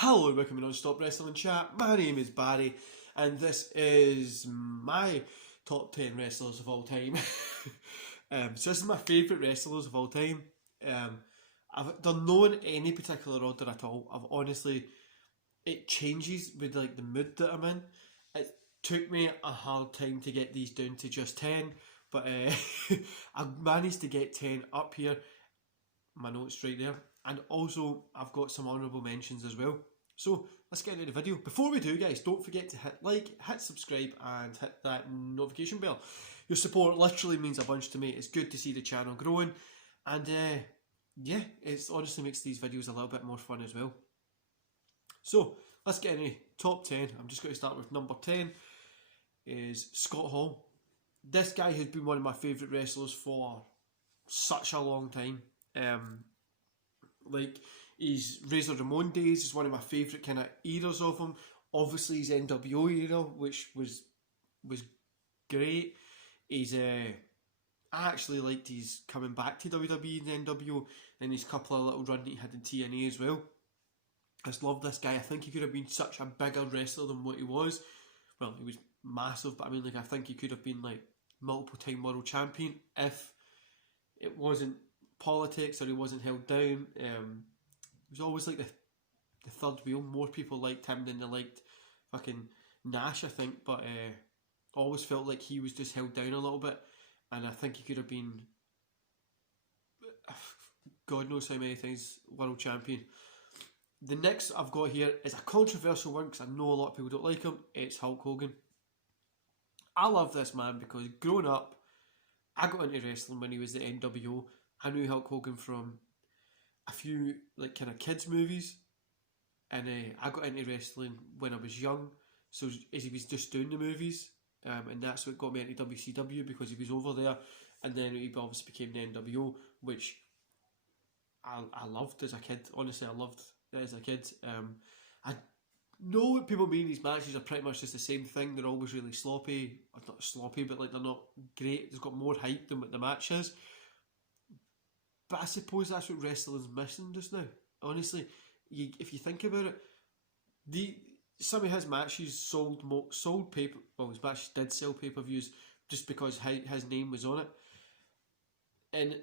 Hello and welcome to Non-Stop Wrestling Chat. My name is Barry and this is my top 10 wrestlers of all time. So this is my favourite wrestlers of all time. They're not in any particular order at all. It changes with like the mood that I'm in. It took me a hard time to get these down to just 10, but I managed to get 10 up here. My notes right there, and also I've got some honourable mentions as well. So let's get into the video. Before we do, guys, don't forget to hit like, hit subscribe and hit that notification bell. Your support literally means a bunch to me. It's good to see the channel growing, and yeah, it honestly makes these videos a little bit more fun as well. So let's get into top 10. I'm just going to start with number 10 is Scott Hall. This guy has been one of my favourite wrestlers for such a long time. Like his Razor Ramon days is one of my favourite kind of eras of him. Obviously his NWO era, which was great. I actually liked his coming back to WWE and NWO, and his couple of little run that he had in TNA as well. I just love this guy. I think he could have been such a bigger wrestler than what he was. Well, he was massive, but I mean, like, I think he could have been like multiple time world champion if it wasn't politics or he wasn't held down. He was always like the third wheel. More people liked him than they liked fucking Nash, I think, but always felt like he was just held down a little bit, and I think he could have been God knows how many times world champion. The next I've got here is a controversial one because I know a lot of people don't like him. It's Hulk Hogan. I love this man because growing up, I got into wrestling when he was the NWO. I knew Hulk Hogan from a few like kind of kids movies, and I got into wrestling when I was young. So as he was just doing the movies, and that's what got me into WCW because he was over there, and then he obviously became the NWO, which I loved as a kid. Honestly, I loved it as a kid. I know what people mean. These matches are pretty much just the same thing. They're always really sloppy, or not sloppy, but like they're not great. They've got more hype than what the match is. But I suppose that's what wrestling's missing just now. Honestly, if you think about it, some of his matches sold paper. Well, his matches did sell pay-per-views just because his name was on it. And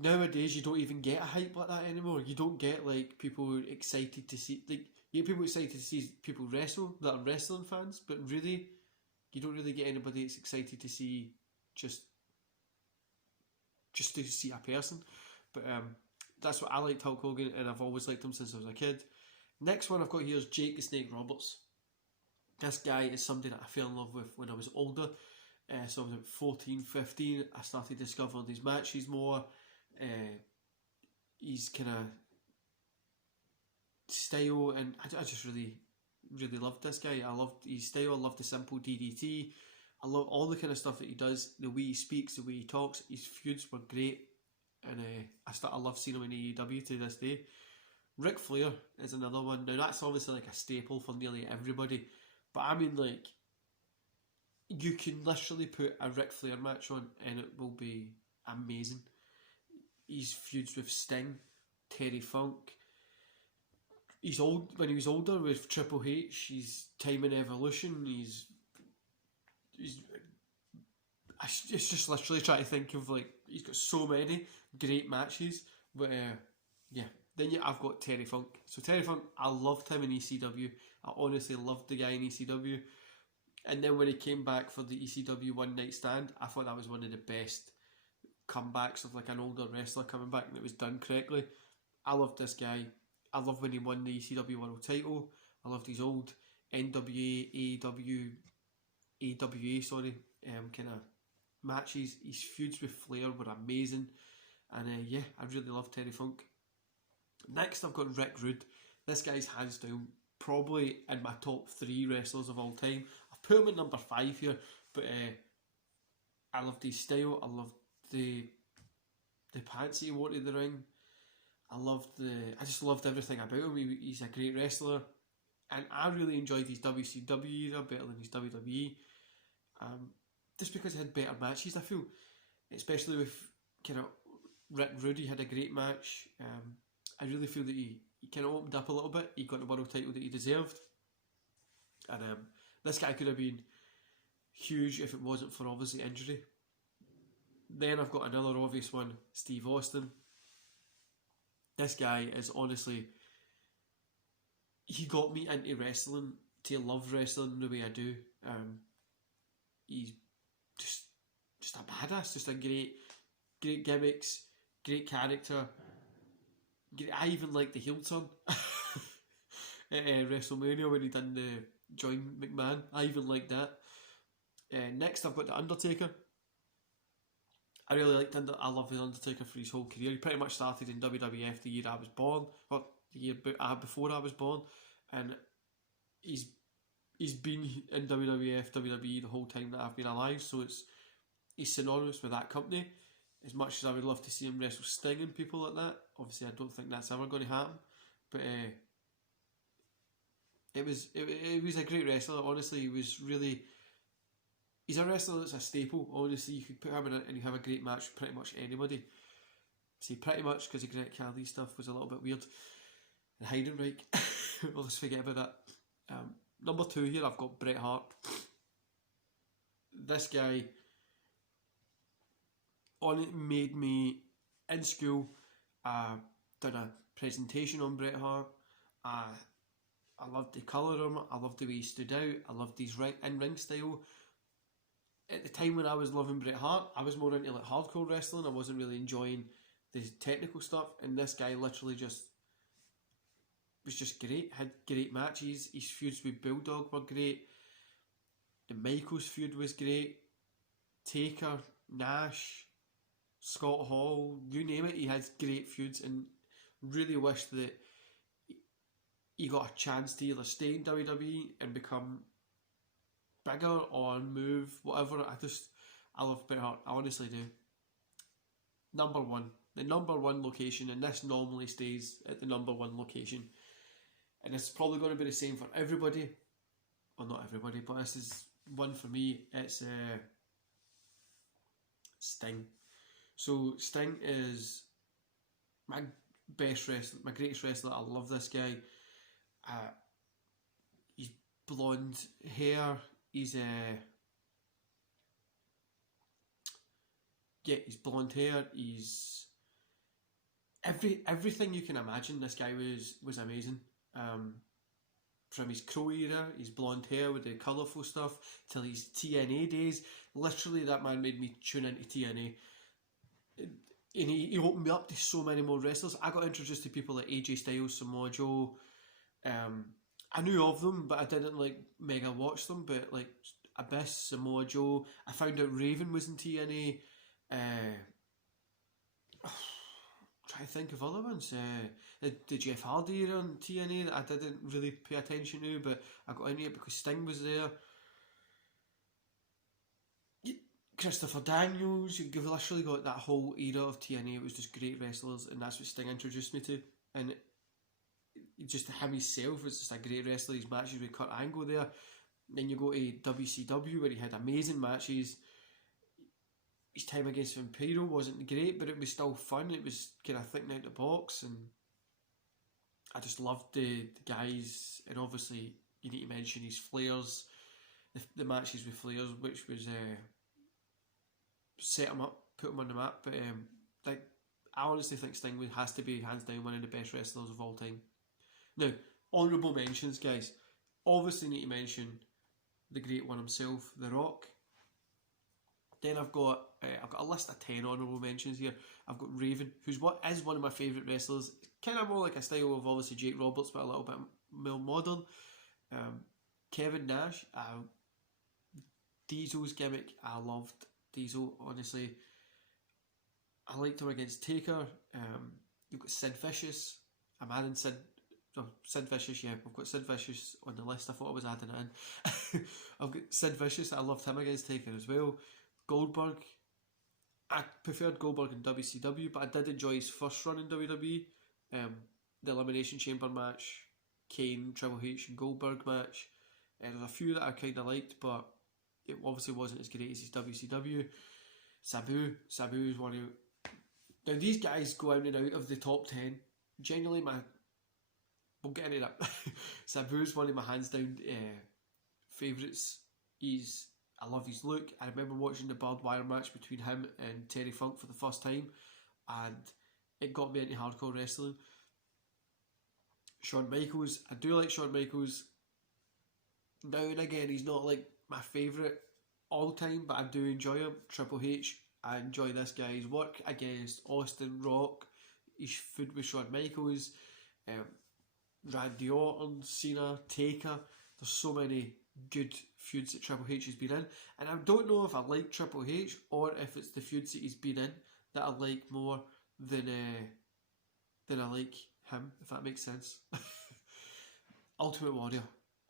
nowadays, you don't even get a hype like that anymore. You don't get like people excited to see you get people excited to see people wrestle that are wrestling fans, but really, you don't really get anybody that's excited to see just to see a person. But that's what I liked Hulk Hogan, and I've always liked him since I was a kid. Next one I've got here is Jake the Snake Roberts. This guy is somebody that I fell in love with when I was older. So I was at 14, 15. I started discovering these matches more. He's kind of style, and I just really loved this guy. I loved his style. I loved the simple DDT. I love all the kind of stuff that he does, the way he speaks, the way he talks. His feuds were great, and I love seeing him in AEW to this day. Ric Flair is another one. Now that's obviously like a staple for nearly everybody, but I mean, like, you can literally put a Ric Flair match on and it will be amazing. His feuds with Sting, Terry Funk. He's old when he was older with Triple H. His time in Evolution. It's just literally trying to think of, like, he's got so many great matches. But yeah, then I've got Terry Funk. So Terry Funk, I loved him in ECW. I honestly loved the guy in ECW. And then when he came back for the ECW One Night Stand, I thought that was one of the best comebacks of like an older wrestler coming back, and it was done correctly. I loved this guy. I loved when he won the ECW World Title. I loved his old NWA, AWA, kind of matches. His feuds with Flair were amazing, and yeah, I really loved Terry Funk. Next, I've got Rick Rude. This guy's hands down probably in my top 3 wrestlers of all time. I've put him at number 5 here, but I loved his style. I loved the pants he wore to the ring. I just loved everything about him. He's a great wrestler, and I really enjoyed his WCW era better than his WWE. Just because he had better matches, I feel, especially with kind of Rick Rude. He had a great match. I really feel that he he kind of opened up a little bit. He got the world title that he deserved, and this guy could have been huge if it wasn't for obviously injury. Then I've got another obvious one, Steve Austin. This guy is honestly, he got me into wrestling, to love wrestling the way I do. He's just a badass, just a great gimmicks, great character. I even like the heel turn at WrestleMania when he done the join McMahon. I even like that. Next, I've got the Undertaker. I really liked I love the Undertaker for his whole career. He pretty much started in WWF the year I was born, or the year before I was born, and he's been in WWF, WWE the whole time that I've been alive. So he's synonymous with that company. As much as I would love to see him wrestle Sting and people like that, obviously I don't think that's ever going to happen. But it was a great wrestler. Honestly, he was really. He's a wrestler that's a staple. Honestly, you could put him in it and you have a great match with pretty much anybody. See, pretty much because the Great Khali stuff was a little bit weird. And Heidenreich, well, let's forget about that. Number 2 here, I've got Bret Hart. This guy made me, in school, done a presentation on Bret Hart. I loved the colour of him. I loved the way he stood out. I loved his in-ring style. At the time when I was loving Bret Hart, I was more into like hardcore wrestling. I wasn't really enjoying the technical stuff, and this guy literally was just great. Had great matches. His feuds with Bulldog were great. The Michaels feud was great. Taker, Nash, Scott Hall, you name it. He had great feuds, and really wish that he got a chance to either stay in WWE and become bigger or move, whatever. I love Bret Hart. I honestly do. Number 1. The number 1 location, and this normally stays at the number 1 location. And it's probably going to be the same for everybody. Well, not everybody, but this is one for me. It's Sting. So Sting is my best wrestler, my greatest wrestler. I love this guy. He's blonde hair. He's he's blonde hair. He's everything you can imagine. This guy was amazing. From his Crow era, his blonde hair with the colourful stuff, till his TNA days. Literally, that man made me tune into TNA. And he opened me up to so many more wrestlers. I got introduced to people like AJ Styles, Samoa Joe. I knew of them, but I didn't like mega watch them. But like Abyss, Samoa Joe. I found out Raven was in TNA. Try to think of other ones. The Jeff Hardy era on TNA that I didn't really pay attention to, but I got into it because Sting was there. Christopher Daniels, you've literally got that whole era of TNA. It was just great wrestlers, and that's what Sting introduced me to. And just him himself was just a great wrestler. His matches with Kurt Angle there. Then you go to WCW where he had amazing matches. His time against Vampiro wasn't great, but it was still fun. It was kind of thinking out the box, and I just loved the guys. And obviously, you need to mention his flares, the matches with flares, which was set him up, put him on the map. But like, I honestly think Sting has to be hands down one of the best wrestlers of all time. Now, honourable mentions, guys. Obviously, need to mention the great one himself, The Rock. Then I've got a list of 10 honourable mentions here. I've got Raven, who's one of my favourite wrestlers. Kind of more like a style of obviously Jake Roberts, but a little bit more modern. Kevin Nash, Diesel's gimmick, I loved Diesel, honestly. I liked him against Taker. You've got Sid Vicious. I'm adding Sid Vicious, yeah. I've got Sid Vicious on the list. I thought I was adding it in. I've got Sid Vicious. I loved him against Taker as well. Goldberg. I preferred Goldberg in WCW, but I did enjoy his first run in WWE. The Elimination Chamber match, Kane, Triple H, and Goldberg match. There's a few that I kind of liked, but it obviously wasn't as great as his WCW. Sabu is one of... Now, these guys go out and out of the top 10. Generally, we'll get into that. Sabu's one of my hands down favourites. I love his look. I remember watching the barbed wire match between him and Terry Funk for the first time, and it got me into hardcore wrestling. Shawn Michaels, I do like Shawn Michaels. Now and again, he's not like my favourite all time, but I do enjoy him. Triple H, I enjoy this guy's work against Austin, Rock, his feud with Shawn Michaels, Randy Orton, Cena, Taker. There's so many good feuds that Triple H has been in, and I don't know if I like Triple H or if it's the feuds that he's been in that I like more than I like him, if that makes sense. Ultimate Warrior.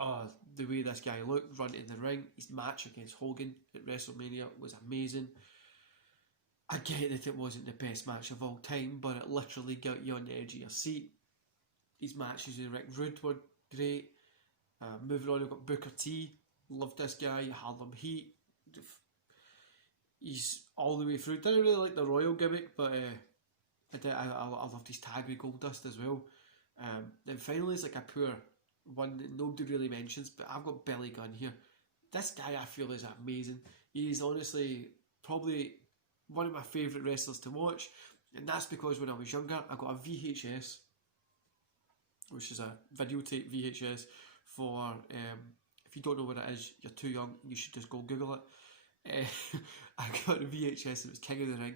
Oh, the way this guy looked, run in the ring, his match against Hogan at WrestleMania was amazing. I get that it wasn't the best match of all time, but it literally got you on the edge of your seat. His matches with Rick Rude were great. Moving on, we've got Booker T. Loved this guy. Harlem Heat. He's all the way through. Didn't really like the Royal gimmick, but I loved his tag with Goldust as well. Then finally, it's like a poor one that nobody really mentions, but I've got Billy Gunn here. This guy I feel is amazing. He's honestly probably one of my favourite wrestlers to watch, and that's because when I was younger, I got a VHS, which is a videotape VHS for, if you don't know what it is, you're too young, you should just go Google it. I got a VHS, it was King of the Ring,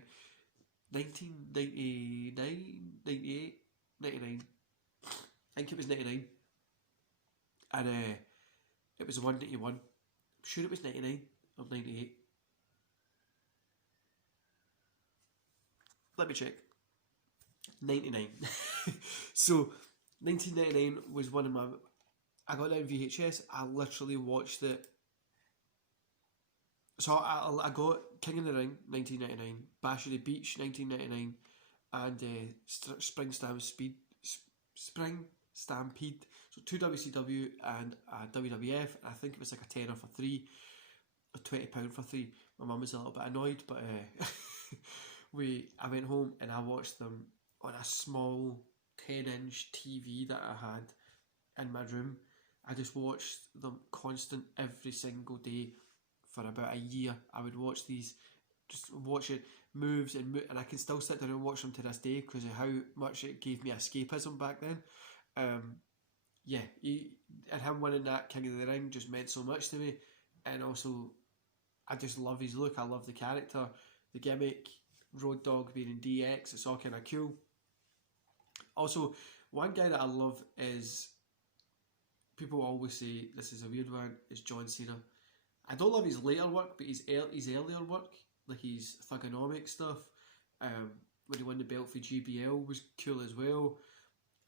1999, 98, 99, I think it was 99, and it was 191, I'm sure it was 99 or 98. Let me check. 99. So 1999 was one of my, I got that in VHS, I literally watched it. So I got King of the Ring 1999, Bash of the Beach 1999, and Spring Stampede, so 2 WCW and WWF. I think it was like a tenner for 3 or £20 for 3. My mum was a little bit annoyed, but I went home and I watched them on a small 10-inch TV that I had in my room. I just watched them constant every single day for about a year. I would watch these, just watch it, moves and I can still sit there and watch them to this day because of how much it gave me escapism back then. And him winning that King of the Ring just meant so much to me, and also I just love his look. I love the character, the gimmick, Road Dogg being in DX. It's all kind of cool. Also, one guy that I love is, people always say this is a weird one, is John Cena. I don't love his later work, but his earlier work, like his Thugonomics stuff, when he won the belt for GBL, was cool as well.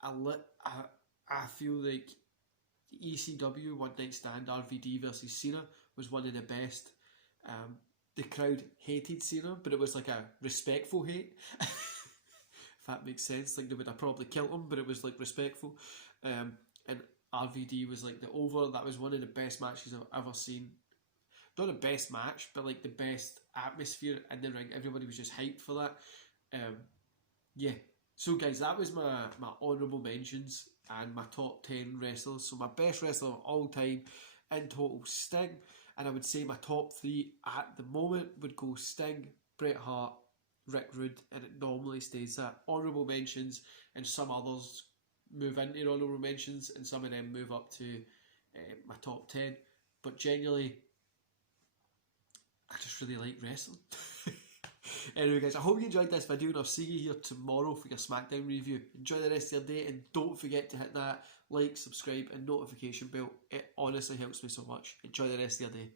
I feel like the ECW One Night Stand RVD versus Cena was one of the best. The crowd hated Cena, but it was like a respectful hate. If that makes sense. Like they would have probably killed him, but it was like respectful. And RVD was like the over. That was one of the best matches I've ever seen. Not the best match, but like the best atmosphere in the ring. Everybody was just hyped for that. So guys, that was my honourable mentions and my top 10 wrestlers. So my best wrestler of all time in total, Sting. And I would say my top 3 at the moment would go Sting, Bret Hart, Rick Rude, and it normally stays that. Honourable mentions, and some others move into honourable mentions, and some of them move up to my top 10. But genuinely, I just really like wrestling. Anyway guys, I hope you enjoyed this video, and I'll see you here tomorrow for your SmackDown review. Enjoy the rest of your day, and don't forget to hit that like, subscribe and notification bell. It honestly helps me so much. Enjoy the rest of your day.